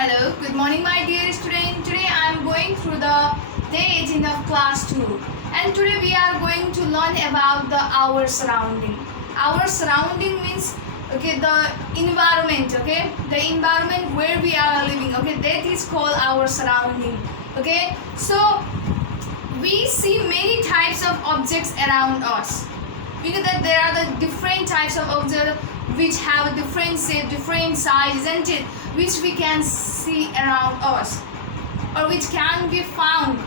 Hello, good morning my dear student. Today I am going through the day 18 of class 2 and today we are going to learn about our surrounding. Our surrounding means the environment, the environment where we are living, that is called our surrounding. So we see many types of objects around us. We know that there are the different types of objects which have different shape, different size, isn't it? Which we can see around us or which can be found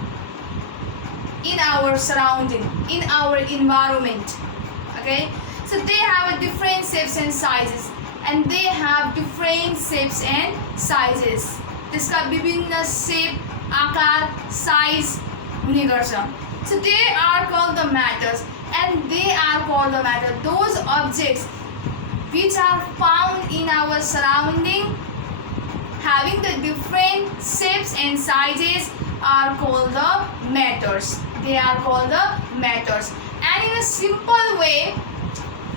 in our surrounding, in our environment. So they have a different shapes and sizes and they have different shapes and sizes. त्यसका विभिन्न shape, आकार, size हुने गर्छ. So they are called the matters and they are called the matter. Those objects which are found in our surrounding having the different shapes and sizes are called the matters. They are called the matters. And in a simple way,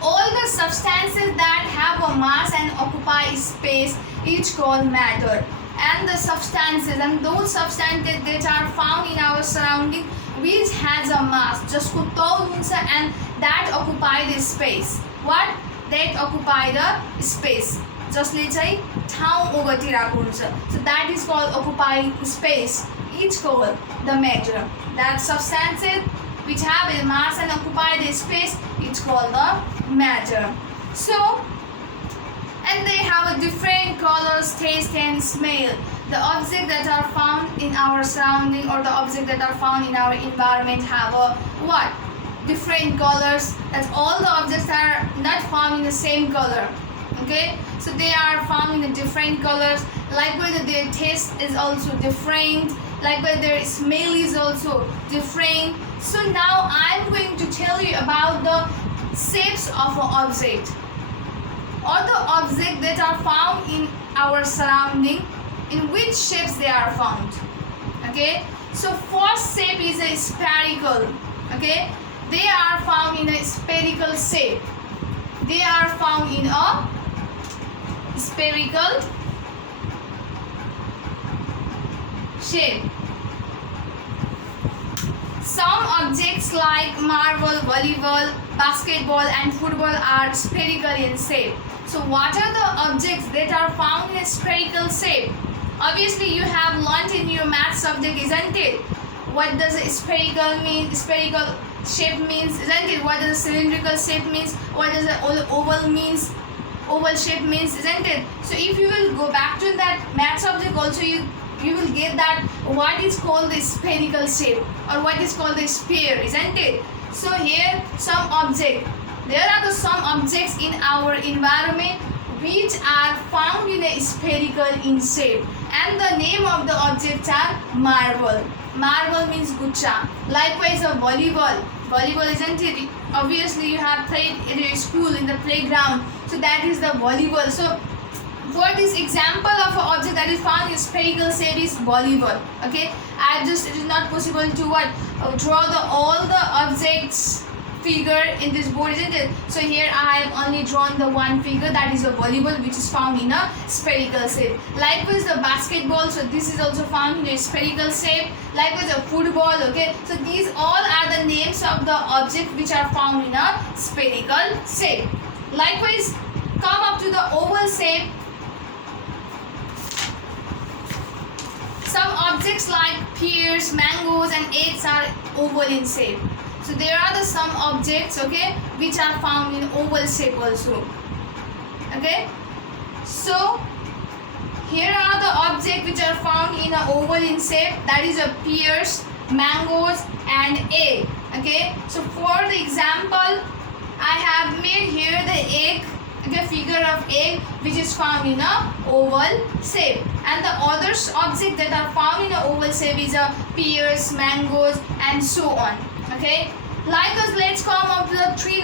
all the substances that have a mass and occupy space is called matter. And the substances and those substances that are found in our surrounding which has a mass, जसको तौल हुन्छ and that occupy the space. What? That occupy the space. जसले चाहिँ ठाउँ ओगटिरहेको हुन्छ. So that is called occupying space. It's called the matter. That substances which have a mass and occupy the space, it's called the matter. So, and they have a different colors, taste and smell. The objects that are found in our surrounding or the objects that are found in our environment have a what? Different colors. That all the objects are not found in the same color. So they are found in the different colors. Likewise, their taste is also different. Likewise, their smell is also different. So now I am going to tell you about the shapes of an object or the objects that are found in our surrounding, in which shapes they are found. So first shape is a spherical. They are found in a spherical shape. They are found in a spherical shape. Some objects like marble, volleyball, basketball and football are spherical in shape. So what are the objects that are found in a spherical shape? Obviously you have learnt in your math subject, isn't it? What does a spherical mean? Spherical shape means, isn't it? What does a cylindrical shape means? What does an oval means? Oval shape means, isn't it? So if you will go back to that math subject also, you will get that what is called the spherical shape or what is called the sphere, isn't it? So here some object, there are some objects in our environment which are found in a spherical in shape and the name of the objects are marble. Marble means gucha. Likewise a volleyball. Volleyball, isn't it? Obviously you have played in your school in the playground. So that is the volleyball. So for this example of an object that is found in spherical shape is volleyball. It is not possible to draw all the objects figure in this board, isn't it? So here I have only drawn the one figure, that is a volleyball, which is found in a spherical shape. Likewise the basketball, so this is also found in a spherical shape. Likewise a football. So these all are the names of the objects which are found in a spherical shape. Likewise, come up to the oval shape. Some objects like pears, mangoes and eggs are oval in shape. So there are some objects which are found in oval shape also. So here are the objects which are found in an oval in shape, that is a pears, mangoes and egg. So for the example, I have made here the egg, figure of egg which is found in a oval shape, and the other objects that are found in a oval shape is a pears, mangoes and so on. Likewise, let's come up to the three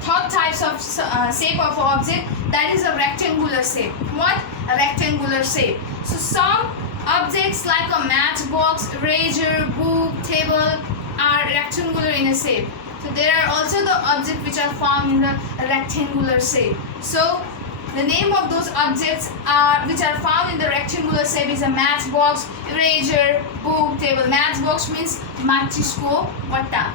third types of shape of object, that is a rectangular shape. What? A rectangular shape. So some objects like a matchbox, eraser, book, table are rectangular in a shape. So there are also the objects which are found in the rectangular shape. So The name of those objects are which are found in the rectangular shape is a matchbox, eraser, book, table. Matchbox means matchko vatta.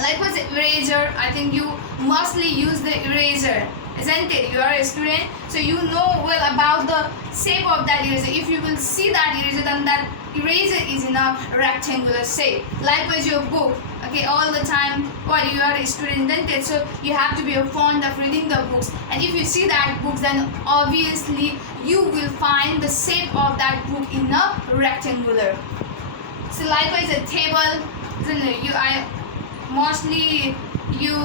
Likewise, eraser, I think you mostly use the eraser, isn't it? You are a student, so you know well about the shape of that eraser. If you will see that eraser, then that eraser is in a rectangular shape. Likewise, your book. Okay, all the time, you are a student, isn't it? So you have to be fond of reading the books. And if you see that books, then obviously you will find the shape of that book in a rectangular. So likewise, a table. Mostly you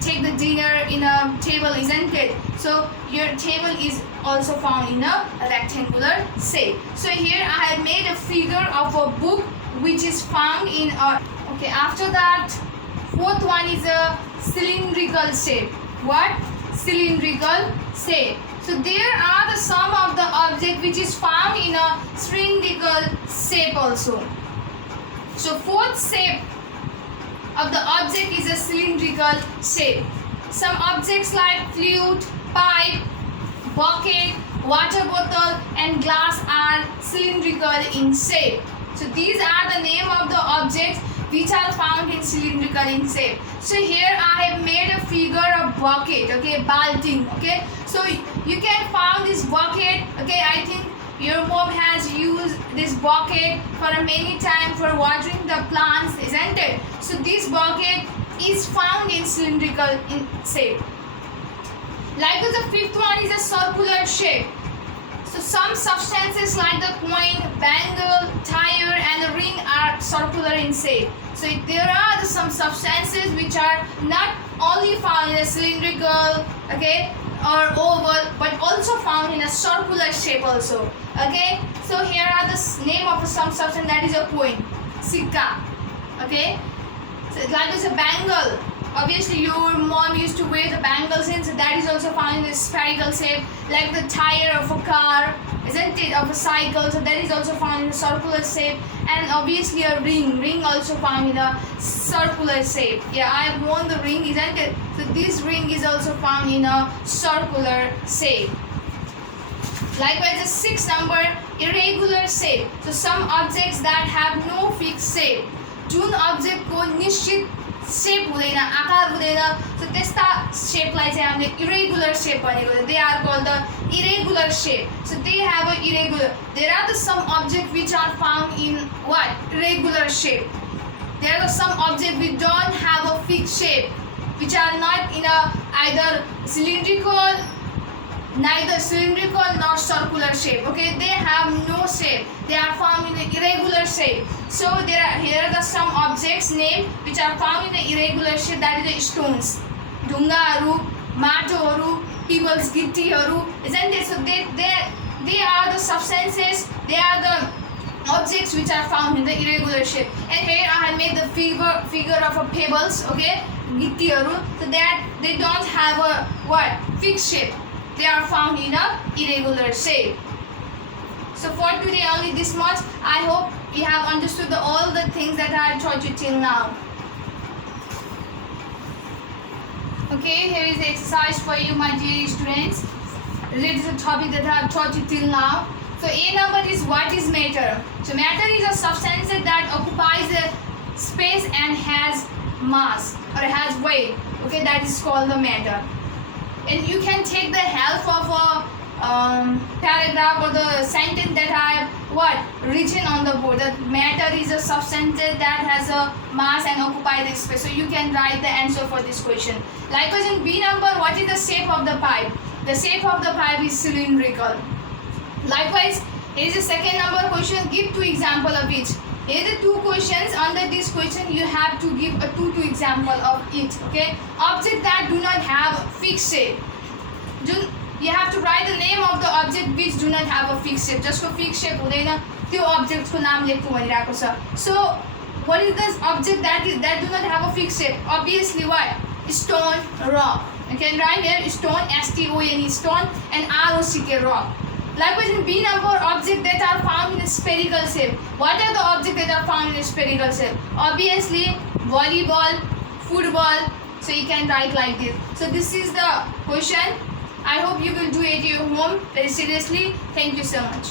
take the dinner in a table, isn't it? So your table is also found in a rectangular shape. So here I have made a figure of a book which is found in a, okay, after that fourth one is a cylindrical shape. What? Cylindrical shape. So there are the sum of the object which is found in a cylindrical shape also. So fourth shape of the object is a cylindrical shape. Some objects like flute, pipe, bucket, water bottle and glass are cylindrical in shape. So these are the name of the objects which are found in cylindrical in shape. So here I have made a figure of bucket, okay, balting, okay. So you can find this bucket, okay. I think your mom has used this bucket for many times for watering the plants, isn't it? So this bucket is found in cylindrical in shape. Likewise, the fifth one is a circular shape. So some substances like the coin, bangle, tire and the ring are circular in shape. So there are some substances which are not only found in a cylindrical, okay, or oval, but also found in a circular shape also. Okay, so here are the name of some substance, that is a coin, sikka. Okay, so that is a bangle. Obviously your mom used to wear the bangles in, so that is also found in a spherical shape. Like the tire of a car, isn't it, of a cycle, so that is also found in a circular shape. And obviously a ring also found in a circular shape. Yeah, I have worn the ring, isn't it? So this ring is also found in a circular shape. Likewise, the sixth number, irregular shape. So some objects that have no fixed shape. Jun object को निश्चित shape हुँदैन, आकार हुँदैन, so त्यस्ता shapeलाई चाहिँ हामीले irregular shape भनेको छ. They are called the irregular shape. So they have a irregular. There are some objects which are found in what? Irregular shape. There are some objects which don't have a fixed shape, which are not in a either cylindrical, neither cylindrical nor circular shape. Okay, they have no shape. They are found in an irregular shape. So here are some objects named which are found in an irregular shape. That is the stones, ढुङ्गाहरू, माटोहरू, pebbles, गिट्टीहरू, isn't it? So they are the substances. They are the objects which are found in the irregular shape. And here I have made the figure of a pebbles. Okay, गिट्टीहरू. So that they don't have a what? Fixed shape. They are found in a irregular shape. So for today only this much. I hope you have understood all the things that I have taught you till now. Okay, here is the exercise for you, my dear students, related to the topic that I have taught you till now. So A number is what is matter. So matter is a substance that occupies a space and has mass or has weight. Okay, that is called the matter. And you can take the help of a paragraph or the sentence that I have written on the board. That matter is a substance that has a mass and occupies the space. So you can write the answer for this question. Likewise, in B number, what is the shape of the pipe? The shape of the pipe is cylindrical. Likewise, here is the second number question. Give two example of each. Here are the two questions. Under this question, you have to give a two example of it. Okay, object that do not have fixed shape. You have to write the name of the object which do not have a fixed shape. Just for fixed shape हुँदैन, त्यो object को नाम लेख्नु भनिरहेको छ. So what is this object that do not have a fixed shape? Obviously what? Stone, rock. You can write here stone, S-T-O-N-E, stone, and R-O-C-K, rock. Likewise, in B number, objects that are found in a spherical shape. What are the objects that are found in a spherical shape? Obviously, volleyball, football. So you can write like this. So this is the question. I hope you will do it at your home very seriously. Thank you so much.